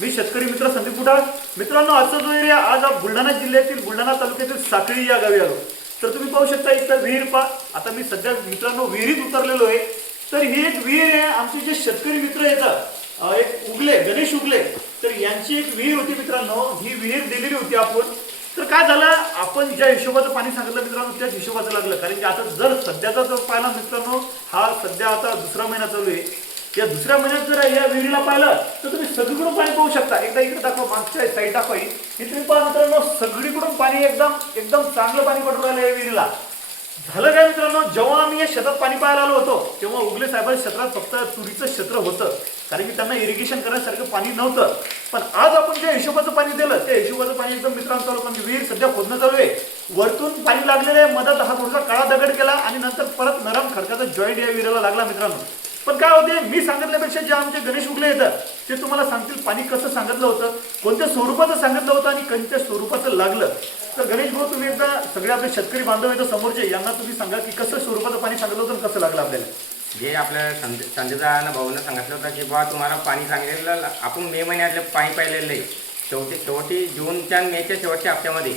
मी शेतकरी मित्र संदीप कुठाळ मित्रांनो आजचा जो एरिया आज बुलढाणा जिल्ह्यातील बुलढाणा तालुक्यातील साखळी या गावी आलो. तर तुम्ही पाहू शकता इथं विहीर पा आता मी सध्या मित्रांनो विहिरीत उतरलेलो आहे. तर ही एक विहीर आहे आमचे जे शेतकरी मित्र येतात एक उगले गणेश उगले. तर यांची एक विहीर होती मित्रांनो. ही विहीर दिलेली होती आपण. तर काय झालं आपण ज्या हिशोबाचं पाणी सांगितलं मित्रांनो त्याच हिशोबाचं लागलं. कारण की आता जर सध्याचा जर पाहिला मित्रांनो हा सध्या आता दुसरा महिना चालू आहे. या दुसऱ्या महिन्यात जर या विहिरीला पाहिलं तर तुम्ही सगळीकडून पाणी पाहू शकता. एकदा इकडे दाखवा मागच्या साईड दाखवा ही. तुम्ही पहा मित्रांनो सगळीकडून पाणी एकदम एकदम चांगलं पाणी पडून राहिलं या विहिरीला. झालं काय मित्रांनो जेव्हा आम्ही या शेतात पाणी पाहायला आलो होतो तेव्हा उगले साहेबांच्या क्षेत्रात फक्त तुरीचं क्षेत्र होतं. कारण की त्यांना इरिगेशन करण्यासारखं पाणी नव्हतं. पण आज आपण ज्या हिशोबाचं पाणी दिलं त्या हिशोबाचं पाणी एकदम मित्रांनो चालू पण म्हणजे विहीर सध्या खोदणं चालू आहे. वरतून पाणी लागलेलं आहे. मधात हा थोडासा काळा दगड केला आणि नंतर परत नरम खडकाचा जॉईंट या विहिरीला लागला मित्रांनो. पण काय होते मी सांगितल्यापेक्षा जे आमचे गणेश उगले येतात ते तुम्हाला सांगतील पाणी कसं सांगितलं होतं कोणत्या स्वरूपाचं सांगितलं होतं आणि कोणत्या स्वरूपाचं लागलं. तर गणेश भाऊ तुम्ही एकदा सगळे आपले शेतकरी बांधव येतं समोरचे यांना तुम्ही सांगा की कसं स्वरूपाचं पाणी सांगितलं होतं आणि कसं लागलं आपल्याला. जे आपल्या संजय संजयदाना भाऊनं सांगितलं होतं की बा तुम्हाला पाणी सांगितलेलं आपण मे महिन्यातलं पाणी पाहिलेलं आहे शेवटी शेवटी जूनच्या मेच्या शेवटच्या हप्त्यामध्ये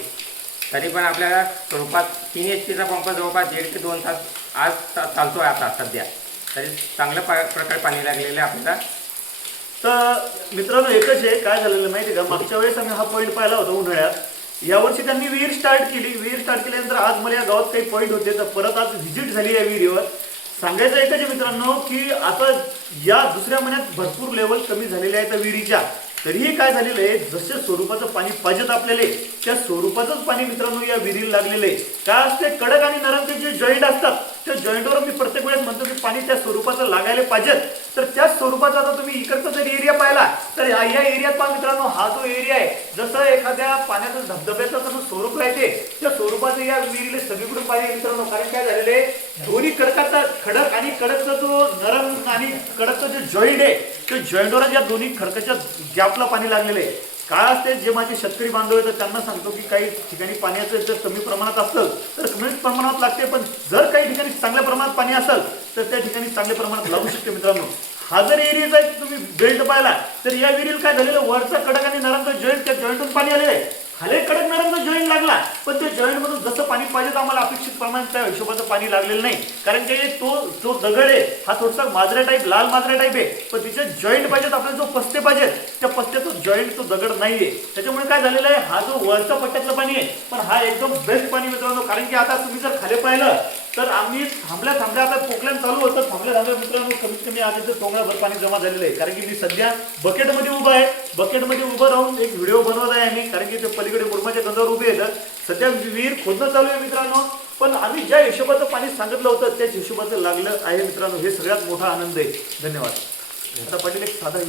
तरी पण आपल्याला स्वरूपात तीन एच पीचा पंप जवळपास दीड ते दोन तास आज चा- चालतो आहे आता सध्या. तरी चांगल्या पा प्रकारे पाणी लागलेलं आहे आपल्याला. तर मित्रांनो एकच आहे काय झालेलं माहिती आहे का? मागच्या वेळेस आम्ही हा पॉईंट पाहिला होता उन्हाळ्यात. यावर्षी त्यांनी विहीर स्टार्ट केली. विहीर स्टार्ट केल्यानंतर आज मला या गावात काही पॉईंट होते तर परत आज व्हिजिट झाली या विहिरीवर. सांगायचं एकच आहे मित्रांनो की आता या दुसऱ्या महिन्यात भरपूर लेवल कमी झालेल्या आहेत त्या विहिरीच्या. तरीही काय झालेलं आहे जसे स्वरूपाचं पाणी पाहिजेत आपल्याला त्या स्वरूपाचंच पाणी मित्रांनो या विहिरीला लागलेलं आहे. काय असते? कडक आणि नरम ते जे जॉईंट असतात. त्या जॉईंटवर मी प्रत्येक वेळेस म्हणतो की पाणी त्या स्वरूपाचं लागायला पाहिजे. तर त्याच स्वरूपाचा आता तुम्ही इकडचा जर एरिया पाहिला तर या एरियात पहा मित्रांनो हा जो एरिया आहे जसं एखाद्या पाण्याचं धबधब्याचं जसं स्वरूप राहते त्या स्वरूपाचं या विहिरीला सगळीकडून पाणी मित्रांनो. कारण काय झालेलं आहे? दोन्ही कडकाचा खडक आणि कडकचा जो नरम आणि कडकचा जे जॉईंट आहे त्या जॉईंटवर या दोन्ही खडकाच्या गॅपला पाणी लागलेलं आहे. काळ असते जे माझे शेतकरी बांधव आहेत तर त्यांना सांगतो की काही ठिकाणी पाण्याचं जर कमी प्रमाणात असतं तर कमी प्रमाणात लागते पण जर काही ठिकाणी चांगल्या प्रमाणात पाणी असेल तर त्या ठिकाणी चांगल्या प्रमाणात लागू शकते मित्रांनो. हा जर एरियाचा तुम्ही बेल्ट पाहिला तर या विहिरीला काय झालेलं वरचा कडक आणि नरमचा जॉईंट त्या जॉईंटून पाणी आलेलं आहे. खाले कडक नरमचा जॉईंट लागला पण त्या जॉईंट मधून जसं पाणी पाहिजे तर आम्हाला अपेक्षित प्रमाणात त्या हिशोबाचं पाणी लागलेलं नाही. कारण की तो जो दगड आहे हा थोडासा माजऱ्या टाईप लाल माजऱ्या टाईप आहे. पण तिचे जॉईंट पाहिजेत आपल्याला जो पस्ते पाहिजेत जॉईंट तो दगड नाहीये. त्याच्यामुळे काय झालेलं आहे? हा जो वरच्या पट्ट्यातलं पाणी आहे पण हा एकदम बेस्ट पाणी मित्रांनो. कारण की आता तुम्ही जर खाली पाहिलं तर आम्ही थांबल्या थांबल्या आता पोकल्यान चालू होतं. थांबल्या थांबल्या मित्रांनो कमीत कमी आज इथं टोंगळाभर पाणी जमा झालेलं आहे. कारण की मी सध्या बकेटमध्ये उभा आहे. बकेटमध्ये उभं राहून एक व्हिडिओ बनवत आहे आम्ही. कारण की ते पलीकडे मुरमाच्या गंजावर उभे आहेत. सध्या विहीर खोदणं चालू आहे मित्रांनो. पण आम्ही ज्या हिशोबाचं पाणी सांगितलं होतं त्याच हिशोबाचं लागलं आहे मित्रांनो. हे सगळ्यात मोठा आनंद आहे. धन्यवाद. आता पाटील एक साधा